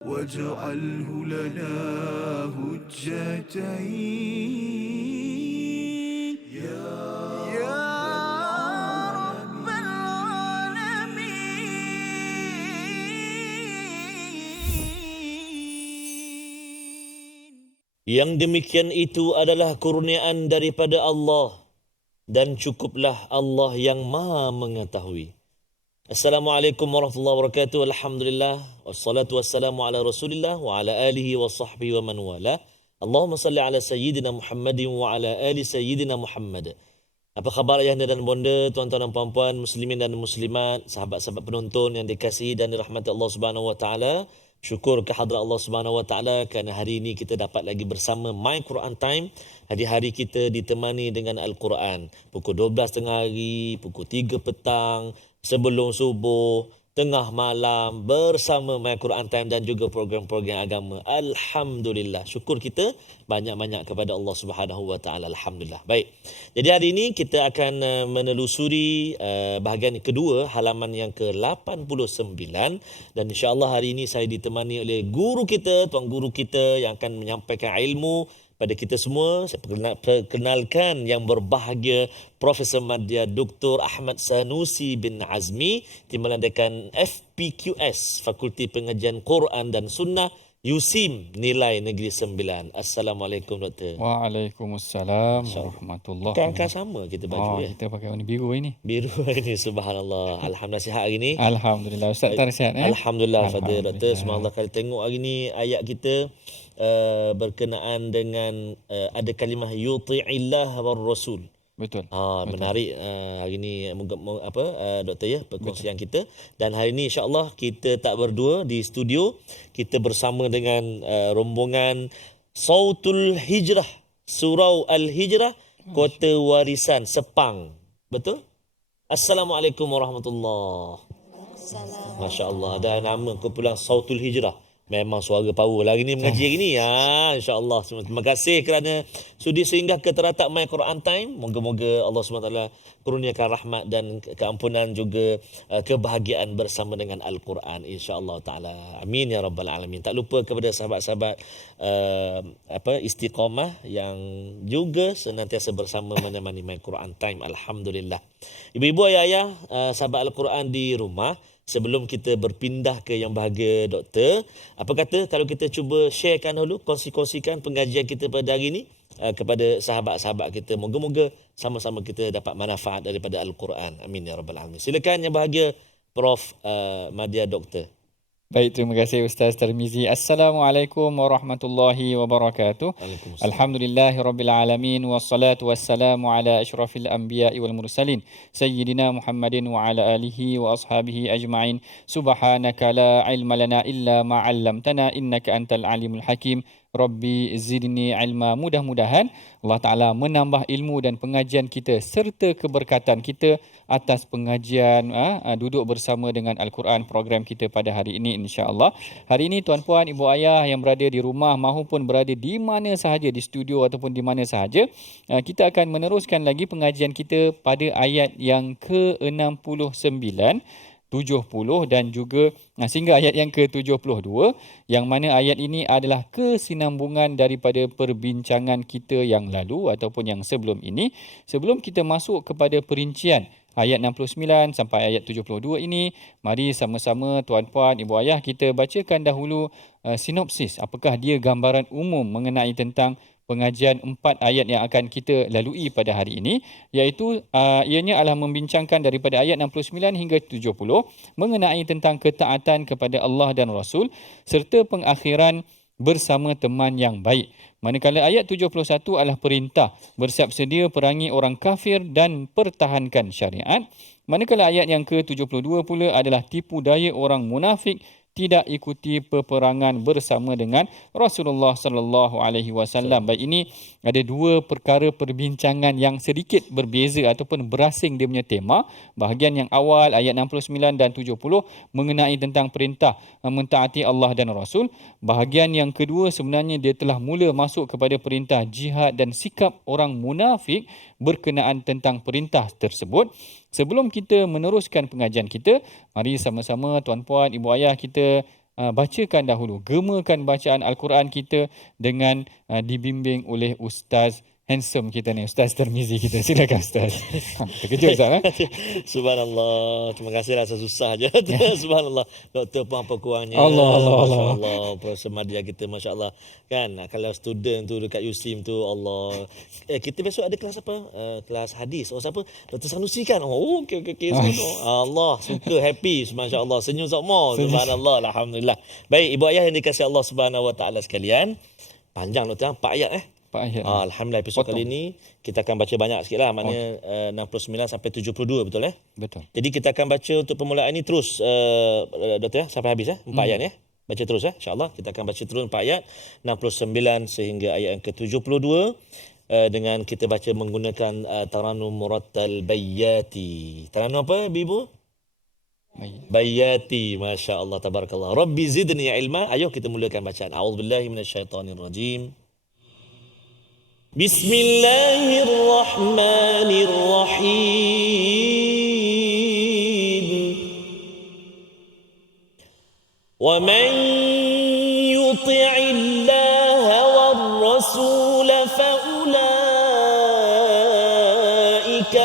واجعله لنا هجتين يا رب العالمين. Yang demikian itu adalah kurniaan daripada Allah dan cukuplah Allah yang Maha mengetahui. Assalamualaikum warahmatullahi wabarakatuh. Alhamdulillah wassalatu wassalamu ala Rasulillah wa ala alihi wa sahbihi wa man wala. Allahumma salli ala sayyidina Muhammadin wa ala ali sayyidina Muhammad. Apa khabar ayahanda dan bonda, tuan-tuan dan puan-puan, muslimin dan muslimat, sahabat-sahabat penonton yang dikasihi dan dirahmati Allah Subhanahu wa taala. Syukur kehadrat Allah Subhanahu wa taala kerana hari ini kita dapat lagi bersama My Quran Time. Hari-hari kita ditemani dengan Al-Quran. Pukul 12 tengah hari, pukul 3 petang, sebelum subuh, tengah malam bersama My Quran Time dan juga program-program agama. Alhamdulillah. Syukur kita banyak-banyak kepada Allah Subhanahu wa taala. Alhamdulillah. Baik. Jadi hari ini kita akan menelusuri bahagian kedua, halaman yang ke-89, dan insya-Allah hari ini saya ditemani oleh guru kita, tuan guru kita yang akan menyampaikan ilmu pada kita semua. Saya perkenalkan yang berbahagia Profesor Madya Dr. Ahmad Sanusi bin Azmi, Timbalan Dekan FPQS Fakulti Pengajian Quran dan Sunnah USIM Nilai Negeri 9. Assalamualaikum Doktor. Waalaikumsalam warahmatullahi wabarakatuh. Kan sama kita baju ya. Kita pakai warna biru ini. Biru ini, subhanallah. Alhamdulillah sihat hari ni. Alhamdulillah. Ustaz tak sihat Alhamdulillah Fadil Doktor. Semoga kali tengok hari ni ayat kita berkenaan dengan ada kalimah yuti'illah war rasul. Betul. Menarik hari ni Doktor ya, perkongsian kita. Dan hari ni insya-Allah kita tak berdua di studio, kita bersama dengan rombongan Sautul Hijrah, Surau Al-Hijrah, Kota Warisan Sepang. Betul? Assalamualaikum warahmatullahi wabarakatuh. Masya-Allah, ada nama kumpulan Sautul Hijrah. Memang suara power lah hari ni mengaji hari ni. InsyaAllah. Terima kasih kerana sudi singgah ke teratak My Quran Time. Moga-moga Allah SWT kurniakan rahmat dan keampunan, juga kebahagiaan bersama dengan Al-Quran. InsyaAllah ta'ala. Amin ya Rabbal Alamin. Tak lupa kepada sahabat-sahabat istiqamah yang juga senantiasa bersama menemani My Quran Time. Alhamdulillah. Ibu-ibu, ayah-ayah, sahabat Al-Quran di rumah, sebelum kita berpindah ke yang bahagia Doktor, apa kata kalau kita cuba sharekan dulu, kongsi-kongsikan pengajian kita pada hari ini kepada sahabat-sahabat kita. Moga-moga sama-sama kita dapat manfaat daripada Al-Quran. Amin ya Rabbal Alamin. Silakan yang bahagia Prof Madya Doktor. Baik, terima kasih Ustaz Tarmizi. Assalamualaikum warahmatullahi wabarakatuh. Alhamdulillahirabbil alamin wassalatu wassalamu ala asyrafil anbiya'i wal mursalin sayyidina Muhammadin wa ala alihi wa ashabihi ajma'in. Subhanaka la ilma lana illa ma 'allamtana innaka antal alimul hakim. Rabbi zidni ilma. Mudah-mudahan Allah Ta'ala menambah ilmu dan pengajian kita serta keberkatan kita atas pengajian duduk bersama dengan Al-Quran, program kita pada hari ini insya-Allah. Hari ini tuan-puan, ibu ayah yang berada di rumah maupun berada di mana sahaja, di studio ataupun di mana sahaja, kita akan meneruskan lagi pengajian kita pada ayat yang ke-69, 70 dan juga sehingga ayat yang ke-72, yang mana ayat ini adalah kesinambungan daripada perbincangan kita yang lalu ataupun yang sebelum ini. Sebelum kita masuk kepada perincian ayat 69 sampai ayat 72 ini, mari sama-sama tuan-puan, ibu ayah, kita bacakan dahulu sinopsis, apakah dia gambaran umum mengenai tentang pengajian 4 ayat yang akan kita lalui pada hari ini, iaitu ianya adalah membincangkan daripada ayat 69 hingga 70 mengenai tentang ketaatan kepada Allah dan Rasul serta pengakhiran bersama teman yang baik. Manakala ayat 71 adalah perintah bersiap sedia perangi orang kafir dan pertahankan syariat. Manakala ayat yang ke-72 pula adalah tipu daya orang munafik tidak ikuti peperangan bersama dengan Rasulullah sallallahu alaihi wasallam. Baik, ini ada dua perkara perbincangan yang sedikit berbeza ataupun berasing dia punya tema. Bahagian yang awal ayat 69 dan 70 mengenai tentang perintah mentaati Allah dan Rasul. Bahagian yang kedua sebenarnya dia telah mula masuk kepada perintah jihad dan sikap orang munafik berkenaan tentang perintah tersebut. Sebelum kita meneruskan pengajian kita, mari sama-sama tuan-puan, ibu ayah kita bacakan dahulu, gemakan bacaan Al-Quran kita dengan dibimbing oleh Ustaz handsome kita ni, Ustaz Tarmizi kita. Silakan Ustaz. Terkejut Ustaz. Subhanallah. Terima kasih, rasa susah je. Subhanallah. Doktor pun apa kurangnya. Allah. Masya Allah. Profesor Madia kita, Masya Allah. Kan, kalau student tu dekat USIM tu, Allah. Kita besok ada kelas apa? Kelas hadis. Oh, siapa? Dr. Sanusi kan? Oh, okey. Allah, suka, happy. Masya Allah. Senyum semua. Subhanallah. Alhamdulillah. Baik, ibu ayah yang dikasihi Allah Subhanahu Wa Taala sekalian. Panjang Doktor, 4 ayat 4 ayat. Alhamdulillah, episod kali ini kita akan baca banyak sikit lah. Maknanya 69 sampai 72, betul Betul. Jadi kita akan baca untuk permulaan ini terus, Doktor sampai habis 4 ayat Baca terus insyaAllah. Kita akan baca terus 4 ayat 69 sehingga ayat yang ke-72 dengan kita baca menggunakan Taranum Murattal Bayyati. Taranum apa, Ibu? Bayyati. Masya Allah, tabarakallah. Rabbi zidni ilma. Ayo kita mulakan bacaan. A'udzubillahi minasyaitanirrajim. Bismillahirrahmanirrahim. Wa man yuti'illaha war-rasul fa ulaika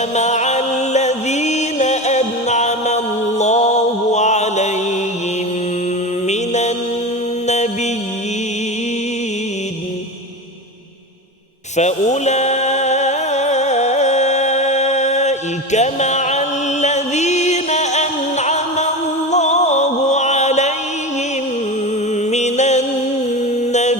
ma'al ladzina an'ama Allahu 'alaihim minan nabiyyin. فأولئك مع الذين أنعم الله عليهم من النبيين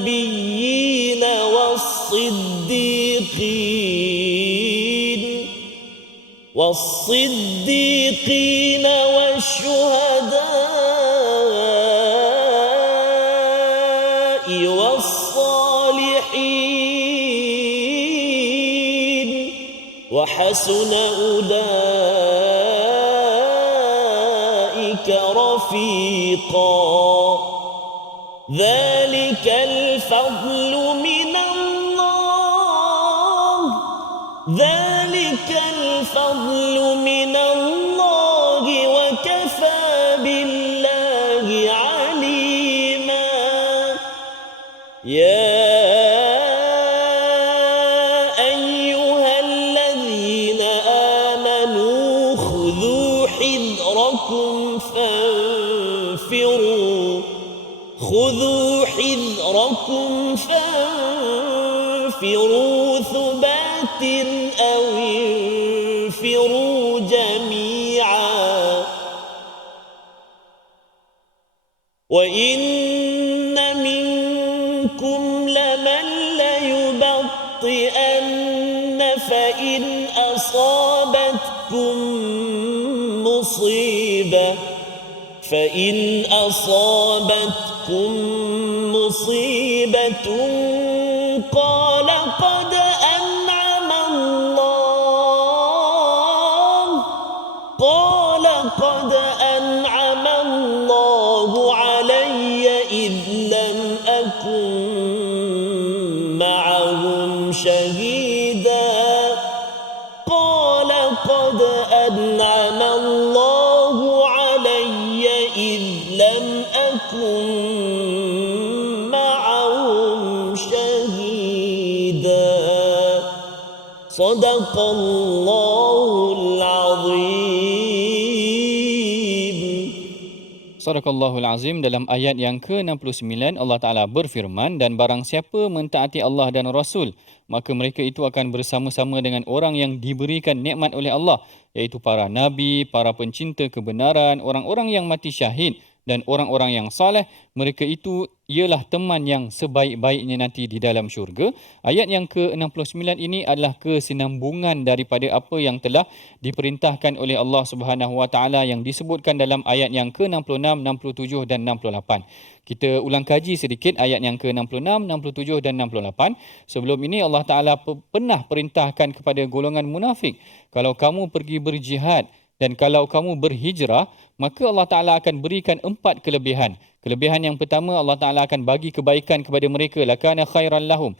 والصديقين والشهداء والصالحين وحسن أولئك رفيقا ذلك الفضل من الله وكفى بالله عليما يا أيها الذين آمنوا خذوا حذركم فانفروا ثبات أو انفروا جميعا وإن منكم لمن ليبطئن فإن أصابتكم مصيبة قال قد أنعم الله علي إذ لم أكن معهم شهيدا قال قد أنعم الله علي إذ لم أكن معهم شهيدا صدق الله العظيم. Sadaqallahul Azim. Dalam ayat yang ke-69 Allah Ta'ala berfirman, dan barang siapa mentaati Allah dan Rasul, maka mereka itu akan bersama-sama dengan orang yang diberikan nikmat oleh Allah, iaitu para nabi, para pencinta kebenaran, orang-orang yang mati syahid dan orang-orang yang saleh. Mereka itu ialah teman yang sebaik-baiknya nanti di dalam syurga. Ayat yang ke-69 ini adalah kesinambungan daripada apa yang telah diperintahkan oleh Allah Subhanahu Wa Taala yang disebutkan dalam ayat yang ke-66, 67 dan 68. Kita ulang kaji sedikit ayat yang ke-66, 67 dan 68. Sebelum ini Allah Taala pernah perintahkan kepada golongan munafik, kalau kamu pergi berjihad dan kalau kamu berhijrah, maka Allah Ta'ala akan berikan 4 kelebihan. Kelebihan yang pertama, Allah Ta'ala akan bagi kebaikan kepada mereka. Lakana khairan lahum.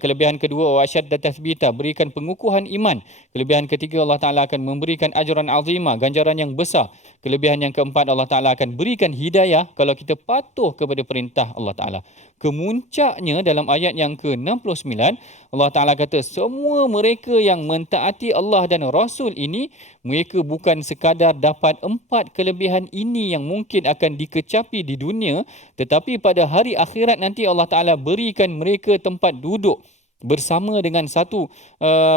Kelebihan kedua, wa asyadda tathbita, berikan pengukuhan iman. Kelebihan ketiga, Allah Ta'ala akan memberikan ajran azimah, ganjaran yang besar. Kelebihan yang keempat, Allah Ta'ala akan berikan hidayah kalau kita patuh kepada perintah Allah Ta'ala. Kemuncaknya dalam ayat yang ke-69, Allah Ta'ala kata, semua mereka yang mentaati Allah dan Rasul ini, mereka bukan sekadar dapat 4 kelebihan ini yang mungkin akan dikecapi di dunia, tetapi pada hari akhirat nanti Allah Ta'ala berikan mereka tempat duduk bersama dengan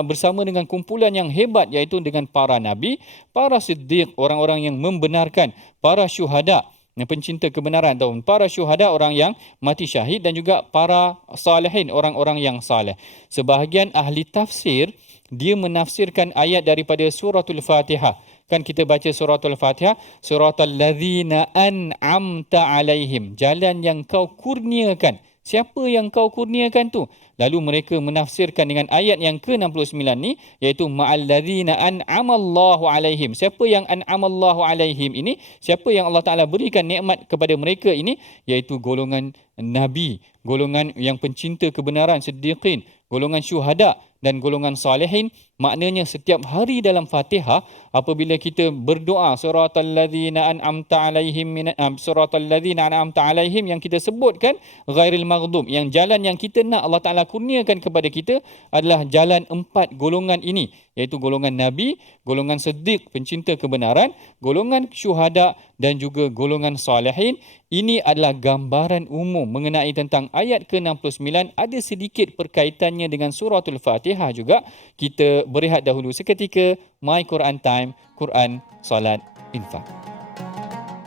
bersama dengan kumpulan yang hebat, iaitu dengan para nabi, para siddiq, orang-orang yang membenarkan, para syuhada, pencinta kebenaran, ataupun para syuhada, orang yang mati syahid, dan juga para salihin, orang-orang yang saleh. Sebahagian ahli tafsir dia menafsirkan ayat daripada suratul Fatihah. Kan kita baca suratul Fatihah, suratul ladzina an'amta alaihim, jalan yang kau kurniakan. Siapa yang kau kurniakan tu? Lalu mereka menafsirkan dengan ayat yang ke-69 ni, iaitu ma'al ladzina an'amallahu alaihim. Siapa yang an'amallahu alaihim ini? Siapa yang Allah Ta'ala berikan nikmat kepada mereka ini? Iaitu golongan nabi, golongan yang pencinta kebenaran, siddiqin, golongan syuhada dan golongan salihin. Maknanya setiap hari dalam Fatihah, apabila kita berdoa suratal ladzina an'amta alaihim suratal ladzina an'amta alaihim, yang kita sebutkan ghairil maghdub, yang jalan yang kita nak Allah Ta'ala kurniakan kepada kita adalah jalan 4 golongan ini, iaitu golongan nabi, golongan siddiq, pencinta kebenaran, golongan syuhada dan juga golongan salihin. Ini adalah gambaran umum mengenai tentang ayat ke-69, ada sedikit perkaitannya dengan suratul Fatihah juga. Kita berehat dahulu seketika. My Quran Time, Quran, Salat, Infak.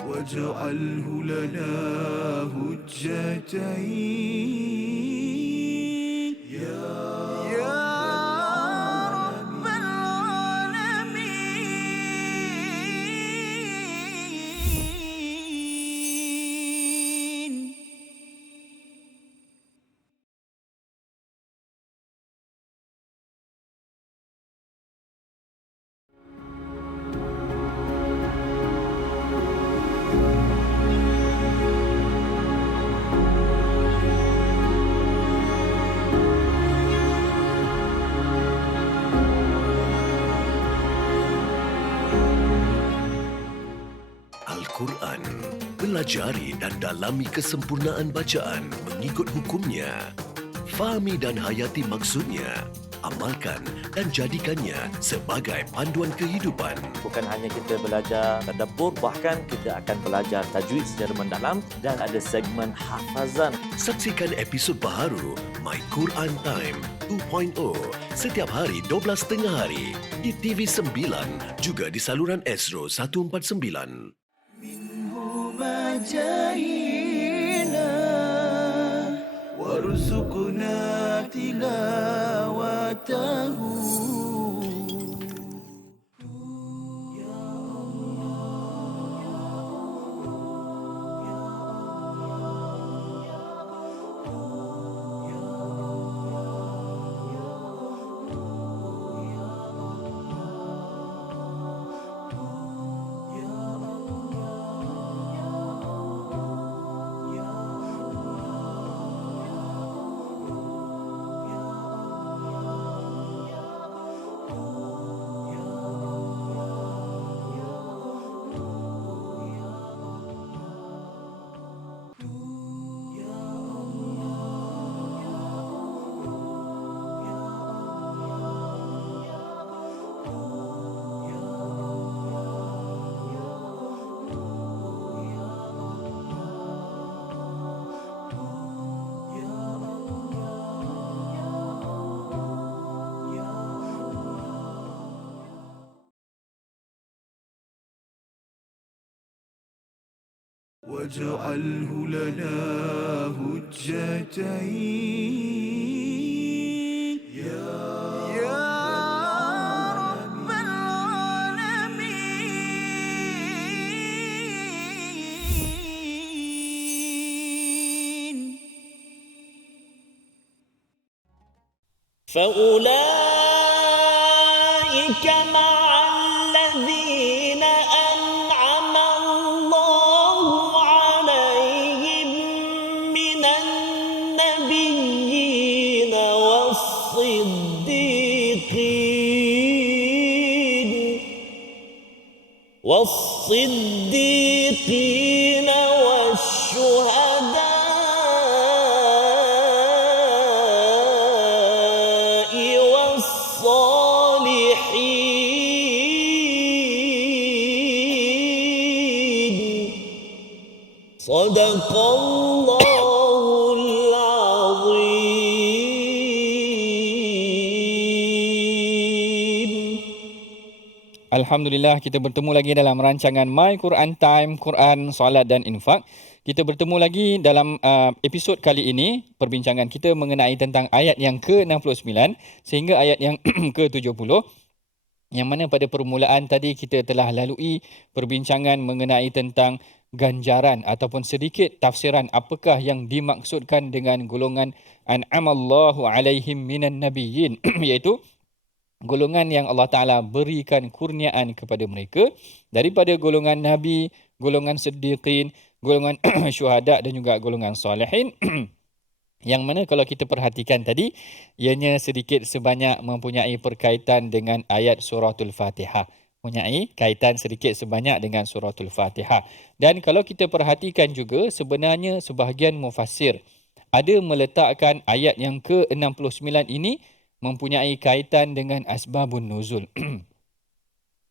وَاجْعَلْهُ لَنَا هُجَّتَيْنِ يَا رَبَّ الْعَالَمِينَ. Al-Quran. Pelajari dan dalami kesempurnaan bacaan mengikut hukumnya. Fahami dan hayati maksudnya. Amalkan dan jadikannya sebagai panduan kehidupan. Bukan hanya kita belajar tadabbur, bahkan kita akan belajar tajwid secara mendalam dan ada segmen hafazan. Saksikan episod baharu My Quran Time 2.0 setiap hari 12.30 hari di TV9, juga di saluran Astro 149. مجاهينا وارزقنا تلاوته. واجعله لنا هجتين يا رب العالمين. فأولئك مع الذين أنعم الله عليهم والصديقين والشهداء والصالحين صدق الله العظيم. Alhamdulillah, kita bertemu lagi dalam rancangan My Quran Time, Quran, Solat dan Infak. Kita bertemu lagi dalam episod kali ini. Perbincangan kita mengenai tentang ayat yang ke-69 sehingga ayat yang ke-70. Yang mana pada permulaan tadi kita telah lalui perbincangan mengenai tentang ganjaran ataupun sedikit tafsiran apakah yang dimaksudkan dengan golongan an'amallahu alaihim minan nabiyyin, iaitu golongan yang Allah Ta'ala berikan kurniaan kepada mereka daripada golongan Nabi, golongan Siddiqin, golongan syuhada dan juga golongan salihin. Yang mana kalau kita perhatikan tadi, ianya sedikit sebanyak mempunyai perkaitan dengan ayat suratul Fatihah. Mempunyai kaitan sedikit sebanyak dengan suratul Fatihah. Dan kalau kita perhatikan juga, sebenarnya sebahagian mufassir ada meletakkan ayat yang ke-69 ini mempunyai kaitan dengan asbabun nuzul.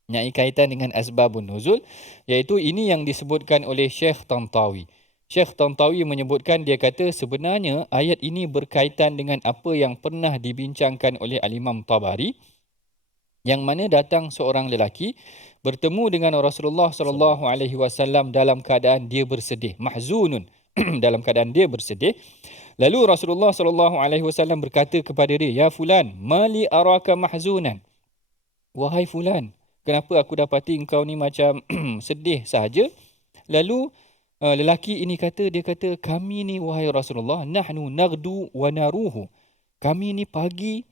Mempunyai kaitan dengan asbabun nuzul, iaitu ini yang disebutkan oleh Syekh Tantawi. Syekh Tantawi menyebutkan, dia kata sebenarnya ayat ini berkaitan dengan apa yang pernah dibincangkan oleh Al-Imam Tabari, yang mana datang seorang lelaki bertemu dengan Rasulullah sallallahu alaihi wasallam dalam keadaan dia bersedih, mahzunun, dalam keadaan dia bersedih. Lalu Rasulullah sallallahu alaihi wasallam berkata kepada dia, "Ya fulan, mali araka mahzunan?" Wahai fulan, kenapa aku dapati engkau ni macam sedih sahaja? Lalu lelaki ini dia kata, kami ni wahai Rasulullah, nahnu naghdu wa naruhu. Kami ni pagi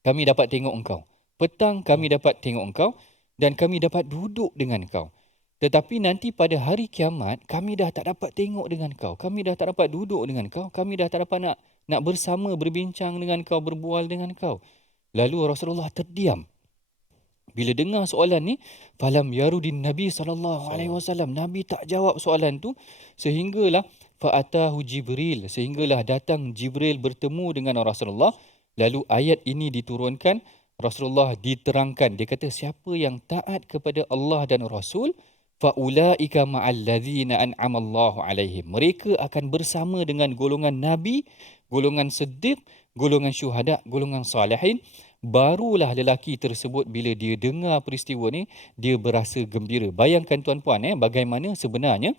kami dapat tengok engkau. Petang kami dapat tengok engkau dan kami dapat duduk dengan engkau. Tetapi nanti pada hari kiamat kami dah tak dapat tengok dengan kau. Kami dah tak dapat duduk dengan kau. Kami dah tak dapat nak bersama, berbincang dengan kau, berbual dengan kau. Lalu Rasulullah terdiam. Bila dengar soalan ni, falam yarudin Nabi SAW. Nabi tak jawab soalan tu, sehinggalah fa'atahu Jibril. Sehinggalah datang Jibril bertemu dengan Rasulullah. Lalu ayat ini diturunkan, Rasulullah diterangkan. Dia kata, siapa yang taat kepada Allah dan Rasul, fa'ulaika ma'alladzina an'amallahu alaihim. Mereka akan bersama dengan golongan Nabi, golongan Siddiq, golongan syuhada, golongan salihin. Barulah lelaki tersebut bila dia dengar peristiwa ni, dia berasa gembira. Bayangkan tuan-puan, bagaimana sebenarnya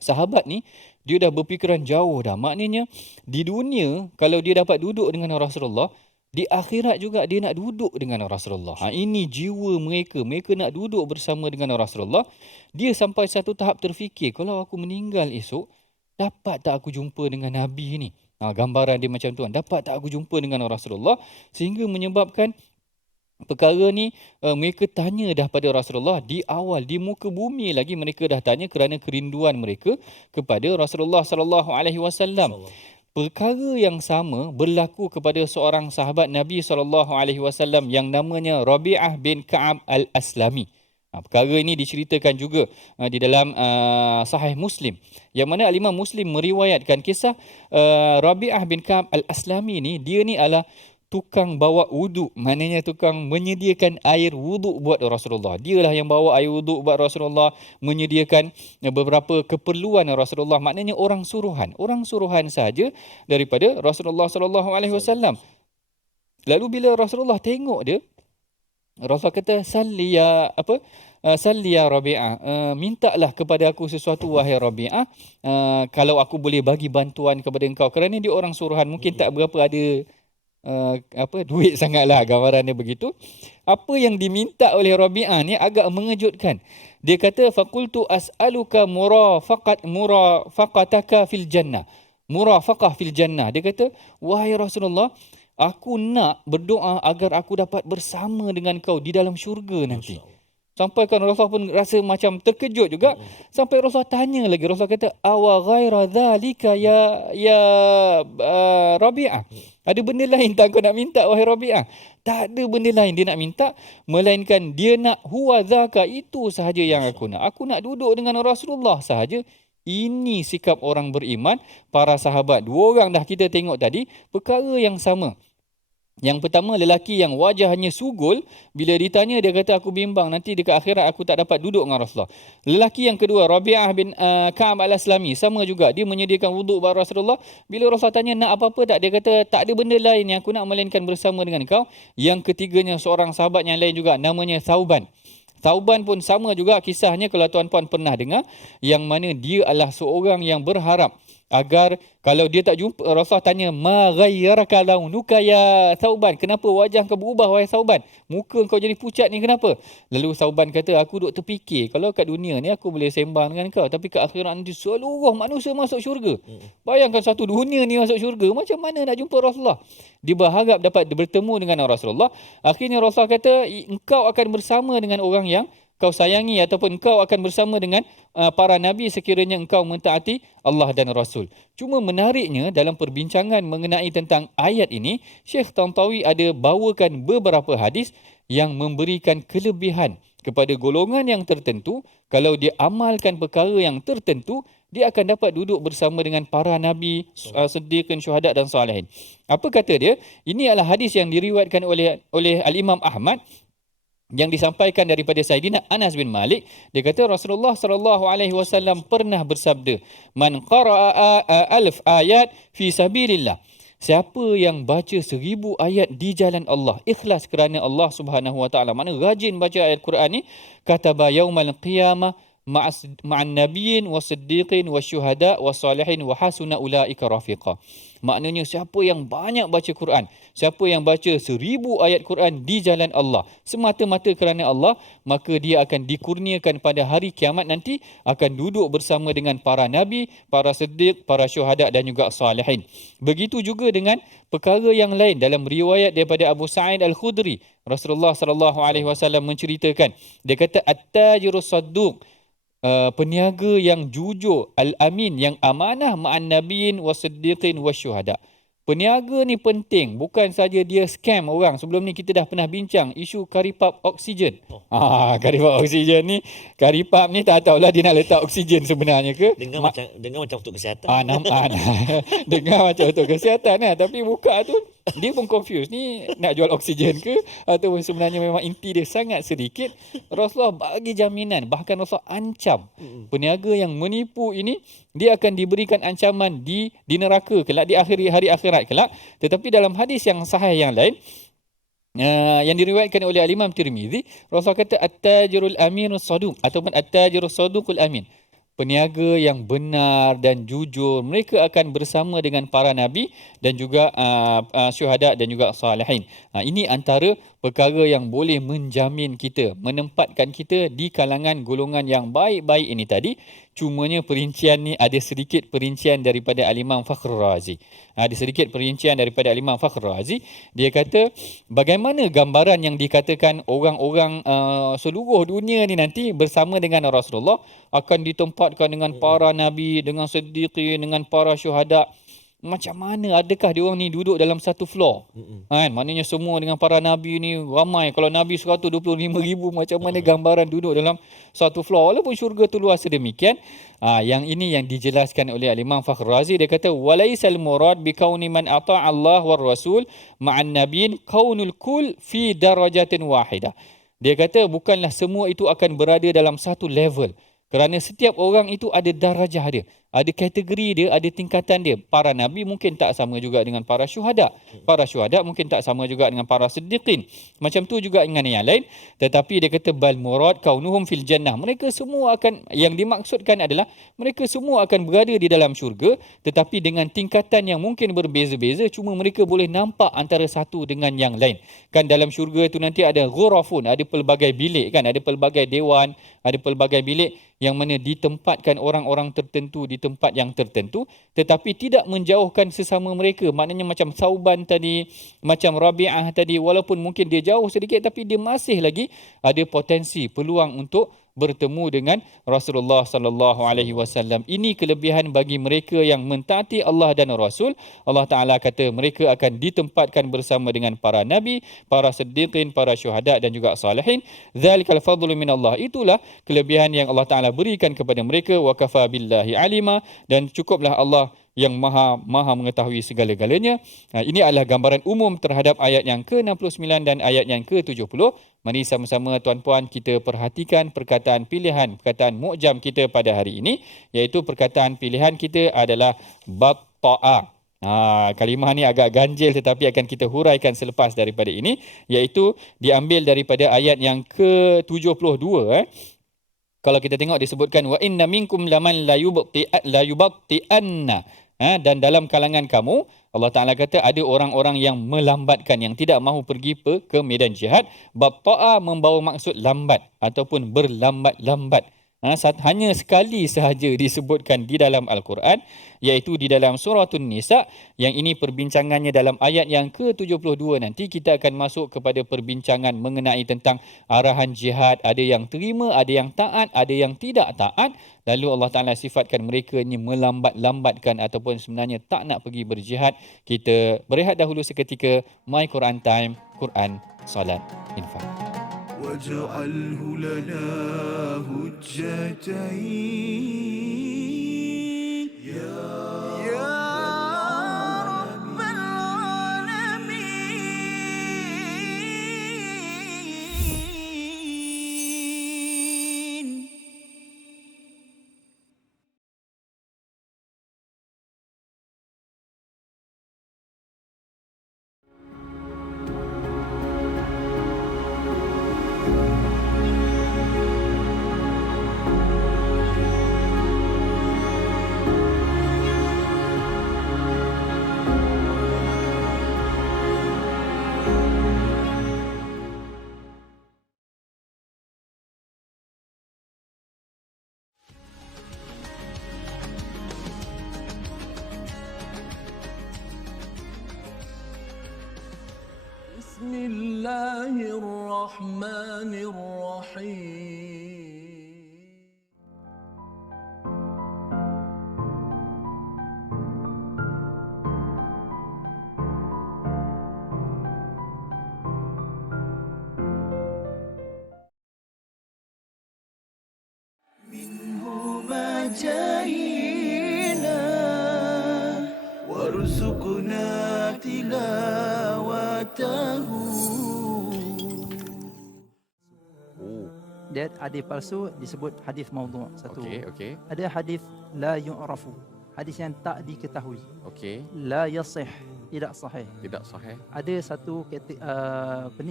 sahabat ni, dia dah berfikiran jauh dah. Maknanya di dunia kalau dia dapat duduk dengan Rasulullah, di akhirat juga dia nak duduk dengan Rasulullah. Ini jiwa mereka. Mereka nak duduk bersama dengan Rasulullah. Dia sampai satu tahap terfikir, kalau aku meninggal esok, dapat tak aku jumpa dengan Nabi ni? Gambaran dia macam tu. Dapat tak aku jumpa dengan Rasulullah? Sehingga menyebabkan perkara ni mereka tanya dah pada Rasulullah di awal, di muka bumi lagi mereka dah tanya kerana kerinduan mereka kepada Rasulullah sallallahu alaihi wasallam. Perkara yang sama berlaku kepada seorang sahabat Nabi SAW yang namanya Rabi'ah bin Ka'ab al-Aslami. Perkara ini diceritakan juga di dalam Sahih Muslim. Yang mana Al-Imam Muslim meriwayatkan kisah Rabi'ah bin Ka'ab al-Aslami ni, dia ni adalah tukang bawa wuduk. Maknanya tukang menyediakan air wuduk buat Rasulullah. Dialah yang bawa air wuduk buat Rasulullah, menyediakan beberapa keperluan Rasulullah. Maknanya orang suruhan sahaja daripada Rasulullah SAW. Lalu bila Rasulullah tengok dia, Rasulullah kata, salli ya Rabi'ah, mintalah kepada aku sesuatu wahai Rabi'ah, kalau aku boleh bagi bantuan kepada engkau. Kerana dia orang suruhan, mungkin tak berapa ada duit sangatlah, gambaran dia begitu. Apa yang diminta oleh Rabi'ah ni agak mengejutkan. Dia kata, faqultu as'aluka murafaqataka fil jannah. Murafaqah fil jannah. Dia kata, wahai Rasulullah, aku nak berdoa agar aku dapat bersama dengan kau di dalam syurga nanti. Sampai kan Rasulullah pun rasa macam terkejut juga. Sampai Rasulullah tanya lagi. Rasulullah kata, awa ghaira dhalika ya Rabi'ah. Ada benda lain tak kau nak minta wahai Rabi'ah? Tak ada benda lain dia nak minta, melainkan dia nak huwa dhaka, itu sahaja yang aku nak. Aku nak duduk dengan Rasulullah sahaja. Ini sikap orang beriman, para sahabat. 2 orang dah kita tengok tadi, perkara yang sama. Yang pertama, lelaki yang wajahnya sugul, bila ditanya dia kata aku bimbang nanti dekat akhirat aku tak dapat duduk dengan Rasulullah. Lelaki yang kedua, Rabi'ah bin Ka'ab al-Aslami, sama juga, dia menyediakan wuduk bagi Rasulullah. Bila Rasulullah tanya nak apa-apa tak, dia kata tak ada benda lain yang aku nak melainkan bersama dengan kau. Yang ketiganya, seorang sahabat yang lain juga, namanya Thauban. Thauban pun sama juga kisahnya, kalau tuan-puan pernah dengar, yang mana dia adalah seorang yang berharap agar kalau dia tak jumpa, Rasulullah tanya, ma ghayyaraka launuka ya Thauban, kenapa wajah kau berubah wahai Thauban, muka kau jadi pucat ni kenapa? Lalu Thauban kata, aku duk terfikir, kalau kat dunia ni aku boleh sembang dengan kau, tapi kat akhirat nanti seluruh manusia masuk syurga. Bayangkan satu dunia ni masuk syurga, macam mana nak jumpa Rasulullah? Dia berharap dapat bertemu dengan Rasulullah. Akhirnya Rasulullah kata, engkau akan bersama dengan orang yang kau sayangi, ataupun engkau akan bersama dengan para nabi sekiranya engkau mentaati Allah dan Rasul. Cuma menariknya dalam perbincangan mengenai tentang ayat ini, Syekh Tantawi ada bawakan beberapa hadis yang memberikan kelebihan kepada golongan yang tertentu. Kalau dia amalkan perkara yang tertentu, dia akan dapat duduk bersama dengan para nabi, siddiqin, syuhada dan salihin. Apa kata dia? Ini adalah hadis yang diriwayatkan oleh Al-Imam Ahmad, yang disampaikan daripada Sayyidina Anas bin Malik. Dia kata Rasulullah SAW pernah bersabda, man qara'a alf ayat fi sabilillah, siapa yang baca 1000 ayat di jalan Allah, ikhlas kerana Allah Subhanahu wa taala, makna rajin baca ayat Quran ni, kataba yaumal qiyamah ma'an nabiyyin wasiddiqin wasyuhada wassalihin wa hasuna ulaika rafiqa. Maknanya siapa yang banyak baca Quran, siapa yang baca 1000 ayat Quran di jalan Allah semata-mata kerana Allah, maka dia akan dikurniakan pada hari kiamat nanti, akan duduk bersama dengan para nabi, para siddiq, para syuhada dan juga salihin. Begitu juga dengan perkara yang lain. Dalam riwayat daripada Abu Sa'id Al-Khudri, Rasulullah SAW menceritakan, dia kata at-tajirus sadduq, peniaga yang jujur, al-amin, yang amanah, ma'an nabiyyin wasiddiqin wasyuhada. Peniaga ni penting, bukan saja dia scam orang. Sebelum ni kita dah pernah bincang isu karipap oksigen. Karipap oksigen ni, karipap ni tak tahulah dia nak letak oksigen sebenarnya ke. Dengar macam untuk kesihatan. Dengar macam untuk kesihatan lah. Tapi buka tu dia pun confused, ni nak jual oksigen ke ataupun sebenarnya memang inti dia sangat sedikit. Rasulullah bagi jaminan, bahkan Rasulullah ancam peniaga yang menipu ini, dia akan diberikan ancaman di neraka kelak, di hari akhirat kelak. Tetapi dalam hadis yang sahih yang lain, yang diriwayatkan oleh Al-Imam Tirmizi, Rasulullah kata at-tajirul aminus saduq, ataupun at-tajirus saduqul amin, peniaga yang benar dan jujur, mereka akan bersama dengan para nabi dan juga syuhada dan juga salihin. Ini antara perkara yang boleh menjamin kita, menempatkan kita di kalangan golongan yang baik-baik ini tadi. Cumanya perincian ni ada sedikit perincian daripada Al-Imam Fakhr Razi. Ada sedikit perincian daripada Al-Imam Fakhr Razi. Dia kata bagaimana gambaran yang dikatakan orang-orang seluruh dunia ni nanti bersama dengan Rasulullah, akan ditempatkan dengan para nabi, dengan siddiqin, dengan para syuhada. Macam mana, adakah dia orang ni duduk dalam satu floor? Maknanya semua dengan para nabi ni ramai. Kalau nabi 125,000, macam mana gambaran duduk dalam satu floor? Walaupun syurga tu luas sedemikian. Yang ini yang dijelaskan oleh Al-Imam Fakhr Razi. Dia kata walaisal murad bi kauni man ata' Allah war rasul ma'an nabiyyin kaunul kul fi darajatin wahidah. Dia kata bukanlah semua itu akan berada dalam satu level. Kerana setiap orang itu ada darajah dia, ada kategori dia, ada tingkatan dia. Para nabi mungkin tak sama juga dengan para syuhada. Para syuhada mungkin tak sama juga dengan para siddiqin. Macam tu juga dengan yang lain. Tetapi dia kata bal murad kaunuhum fil jannah. Mereka semua akan, yang dimaksudkan adalah mereka semua akan berada di dalam syurga, tetapi dengan tingkatan yang mungkin berbeza-beza. Cuma mereka boleh nampak antara satu dengan yang lain. Kan dalam syurga tu nanti ada ghurafun, ada pelbagai bilik kan, ada pelbagai dewan, ada pelbagai bilik. yang mana ditempatkan orang-orang tertentu di tempat yang tertentu, tetapi tidak menjauhkan sesama mereka. Maknanya macam Sauban tadi, macam Rabi'ah tadi, walaupun mungkin dia jauh sedikit, tapi dia masih lagi ada potensi, peluang untuk bertemu dengan Rasulullah sallallahu alaihi wasallam. Ini kelebihan bagi mereka yang mentaati Allah dan Rasul. Allah Taala kata mereka akan ditempatkan bersama dengan para nabi, para siddiqin, para syuhada dan juga salihin. Zalikal fadlu minallah. Itulah kelebihan yang Allah Taala berikan kepada mereka. Wa kafa billahi alima, dan cukuplah Allah yang maha mengetahui segala-galanya. Ini adalah gambaran umum terhadap ayat yang ke-69 dan ayat yang ke-70. Mari sama-sama tuan-puan kita perhatikan perkataan pilihan, perkataan mu'jam kita pada hari ini, iaitu perkataan pilihan kita adalah batta'a. Kalimah ni agak ganjil tetapi akan kita huraikan selepas daripada ini, iaitu diambil daripada ayat yang ke-72. Kalau kita tengok disebutkan wa inna minkum laman la yubatti'anna. Dan dalam kalangan kamu, Allah Ta'ala kata ada orang-orang yang melambatkan, yang tidak mahu pergi ke medan jihad. Batta'a membawa maksud lambat ataupun berlambat-lambat. Hanya sekali sahaja disebutkan di dalam Al-Quran, iaitu di dalam surah An-Nisa. Yang ini perbincangannya dalam ayat yang ke-72. Nanti kita akan masuk kepada perbincangan mengenai tentang arahan jihad. Ada yang terima, ada yang taat, ada yang tidak taat. Lalu Allah Ta'ala sifatkan mereka ni melambat-lambatkan ataupun sebenarnya tak nak pergi berjihad. Kita berehat dahulu seketika. My Quran Time, Quran, Salat, Infak. واجعله لنا هجتين يا رب العالمين. بسم الله الرحمن الرحيم. منه ما جئنا وارزقنا تلاوته. Dia hadis palsu disebut hadis maudhu'. Satu. Okey. Ada hadis la yu'rafu, hadis yang tak diketahui. Okey. La yasih, tidak sahih. Tidak sahih. Ada satu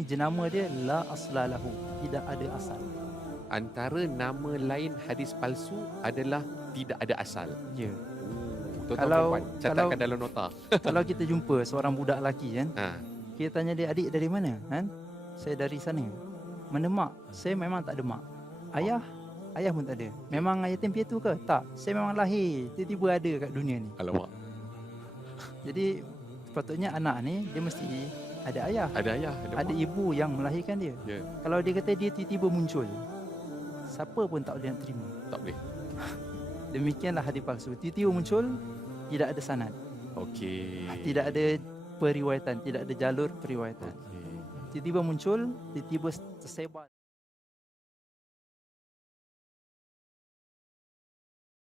jenama dia la aslalahu, tidak ada asal. Antara nama lain hadis palsu adalah tidak ada asal. Ya. Tuan-tuan, catatkan dalam nota. Kalau kita jumpa seorang budak lelaki kan, kita tanya dia, adik dari mana? Kan? Saya dari sana. Mana mak? Saya memang tak ada mak. Ayah pun tak ada. Memang yatim piatu ke? Tak. Saya memang lahir, tiba-tiba ada kat dunia ni. Alamak. Jadi sepatutnya anak ni dia mesti ada ayah. Ada ayah, ada ibu yang melahirkan dia. Ya. Kalau dia kata dia tiba-tiba muncul, siapa pun tak boleh nak terima. Tak boleh. Demikianlah hadis palsu. Tiba-tiba muncul, tidak ada sanad. Okey. Tidak ada periwayatan, tidak ada jalur periwayatan. Tiba-tiba muncul, tiba-tiba tersebar.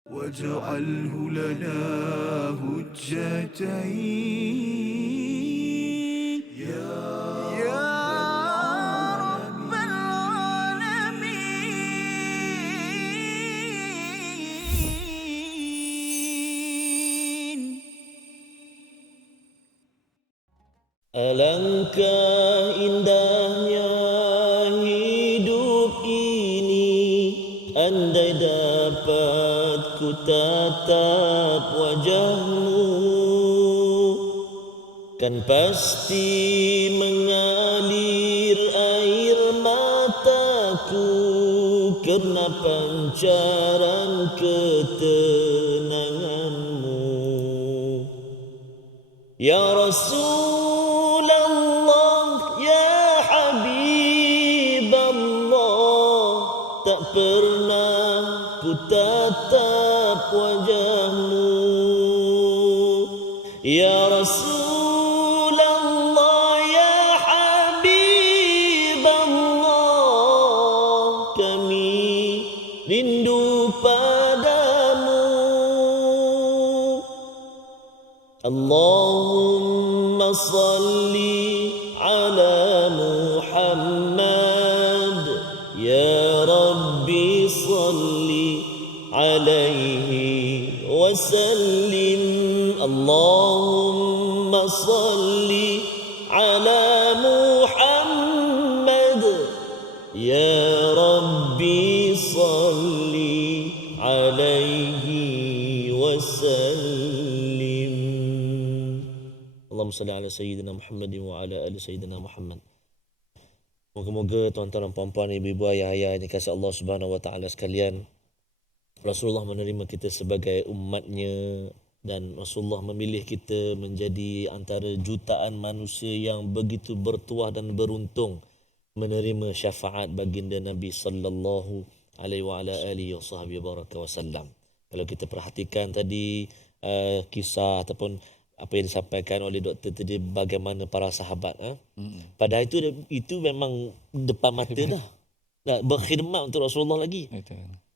واجعله لنا هجتين يا رب العالمين. Alangkah indahnya hidup ini, andai dapat ku tatap wajahmu, kan pasti mengalir air mataku ke pernah pancaran ketenanganmu. Ya Rasulullah, ya Habib Allah, tak pernah ku tatap wajahmu. Ya Rasulullah, ya Habib Allah, kami rindu padamu. Allahumma salli ala Muhammad, ya Rabbi salli alaihi wasallim. Allahumma salli ala Muhammad, ya Rabbi salli alaihi wasallim. Allahumma salli ala Sayyidina Muhammad wa ala ali Sayyidina Muhammad. Moga-moga tuan-tuan dan puan-puan, ibu-ibu, ayah-ayah yang dikasihi Allah Subhanahu wa taala sekalian, Rasulullah menerima kita sebagai umatnya dan Rasulullah memilih kita menjadi antara jutaan manusia yang begitu bertuah dan beruntung menerima syafaat baginda Nabi sallallahu alaihi wa ala alihi wasallam. Kalau kita perhatikan tadi kisah ataupun apa yang disampaikan oleh doktor tadi, bagaimana para sahabat pada itu memang depan mata dah berkhidmat untuk Rasulullah lagi.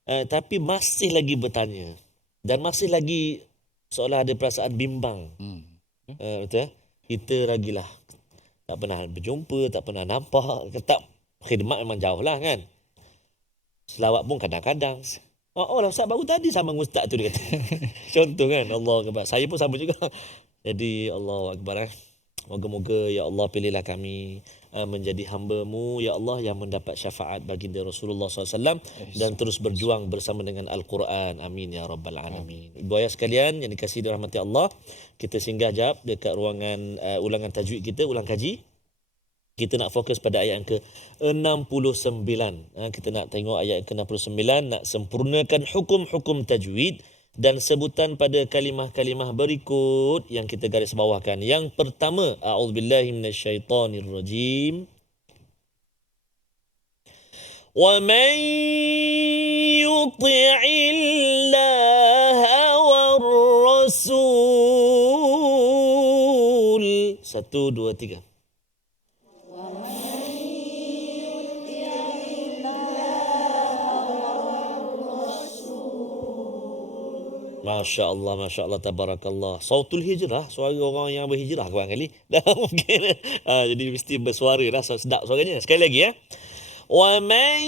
Tapi masih lagi bertanya dan masih lagi seolah ada perasaan bimbang. Betul? Kita lagilah tak pernah berjumpa, tak pernah nampak, tak khidmat memang jauh lah kan. Selawat pun kadang-kadang. Oh lah, Ustaz baru tadi sama Ustaz tu dia kata. Contoh kan, Allah Akbar. Saya pun sama juga. Jadi Allah Akbar. Moga-moga ya Allah pilihlah kami menjadi hamba-Mu ya Allah yang mendapat syafaat baginda Rasulullah SAW dan terus berjuang bersama dengan Al-Quran. Amin ya Rabbal Alamin. Ibu ayah sekalian yang dikasihi dirahmati Allah, kita singgah jap dekat ruangan ulangan tajwid kita, ulang kaji. Kita nak fokus pada ayat yang ke-69. Kita nak tengok ayat yang ke-69, nak sempurnakan hukum-hukum tajwid dan sebutan pada kalimah-kalimah berikut yang kita garis bawahkan. Yang pertama, a'udzubillahi minasyaitonirrajim. Wa man yuti'illaha war rasul. 1, 2, 3. Masya Allah, tabarakallah. Sautul hijrah, suara orang yang berhijrah barangkali. Dah mungkin. Jadi mesti bersuara dah, sedap suaranya. Sekali lagi ya. Wa man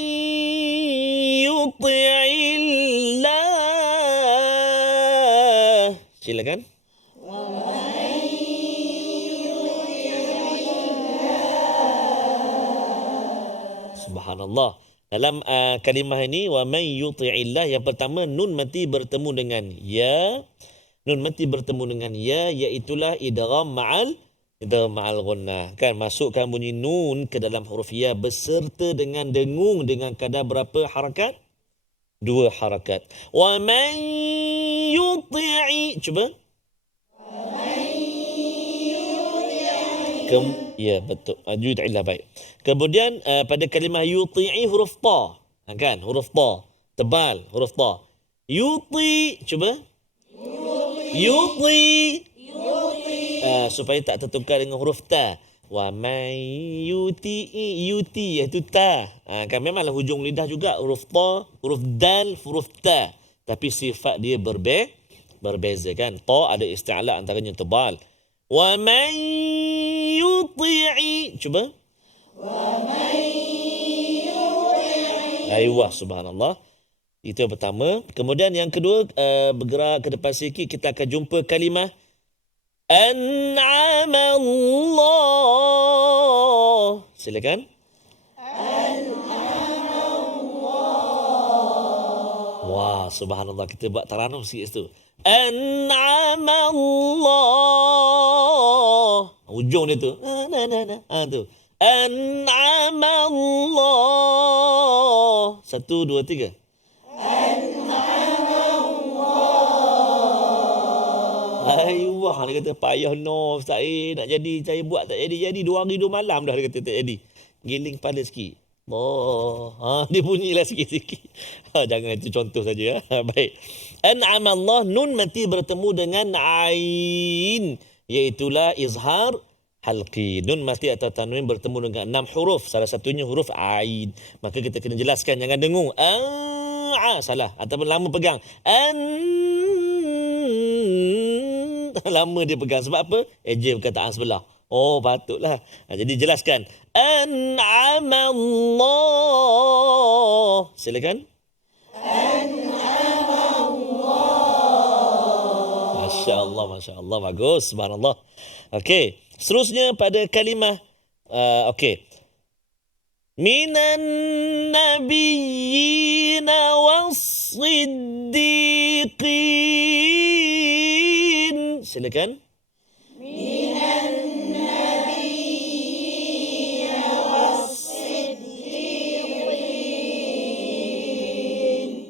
yuti'illah. Silakan. Subhanallah. Dalam kalimah ini, wa man yuti'illah, yang pertama nun mati bertemu dengan ya. Nun mati bertemu dengan ya, iaitulah idgham ma'al ghunnah. Kan, masukkan bunyi nun ke dalam huruf ya beserta dengan dengung dengan kadar berapa harakat? 2 harakat. Wa man yuti'i, cuba. Ya, betul. Yuti'illah, baik. Kemudian pada kalimah yuti'i huruf ta. Kan? Huruf ta. Tebal huruf ta. Yuti, cuba. Yuti. Supaya tak tertukar dengan huruf ta. Wa man yuti'i, yuti iaitu ta. Kan memanglah hujung lidah juga huruf ta, huruf dal, huruf ta. Tapi sifat dia berbeza kan. Ta ada isti'la antaranya tebal. Wa man yuti'i, cuba. Wa man yuti'i. Aywa, subhanallah. Itu yang pertama. Kemudian yang kedua, bergerak ke depan sikit, kita akan jumpa kalimah an'ama Allah. Silakan. An'ama Allah. Wah, subhanallah, kita buat taranum sikit situ. An'ama Allah. Ujung dia tu. Tu. An'ama Allah. 1, 2, 3. Ayuh, dia kata payah no Ustaz nak jadi, saya buat tak jadi 2 hari 2 malam dah dia kata tak jadi. Giling pada sikit. Allah. Dia bunyilah sikit-sikit. Jangan, itu contoh saja. Baik. An'ama Allah, nun mati bertemu dengan ain, iaitulah izhar halqi. Nun mati atau tanwin bertemu dengan 6 huruf, salah satunya huruf ain. Maka kita kena jelaskan, jangan dengung. Salah ataupun lama pegang. Lama dia pegang sebab apa? Eja perkataan sebelah. Oh, patutlah. Jadi jelaskan. An'ama Allah. Silakan. Masya Allah, Masya Allah. Bagus. Subhanallah. Okey. Seterusnya pada kalimah. Okey. Minan nabiyyina was-siddiqin. Silakan.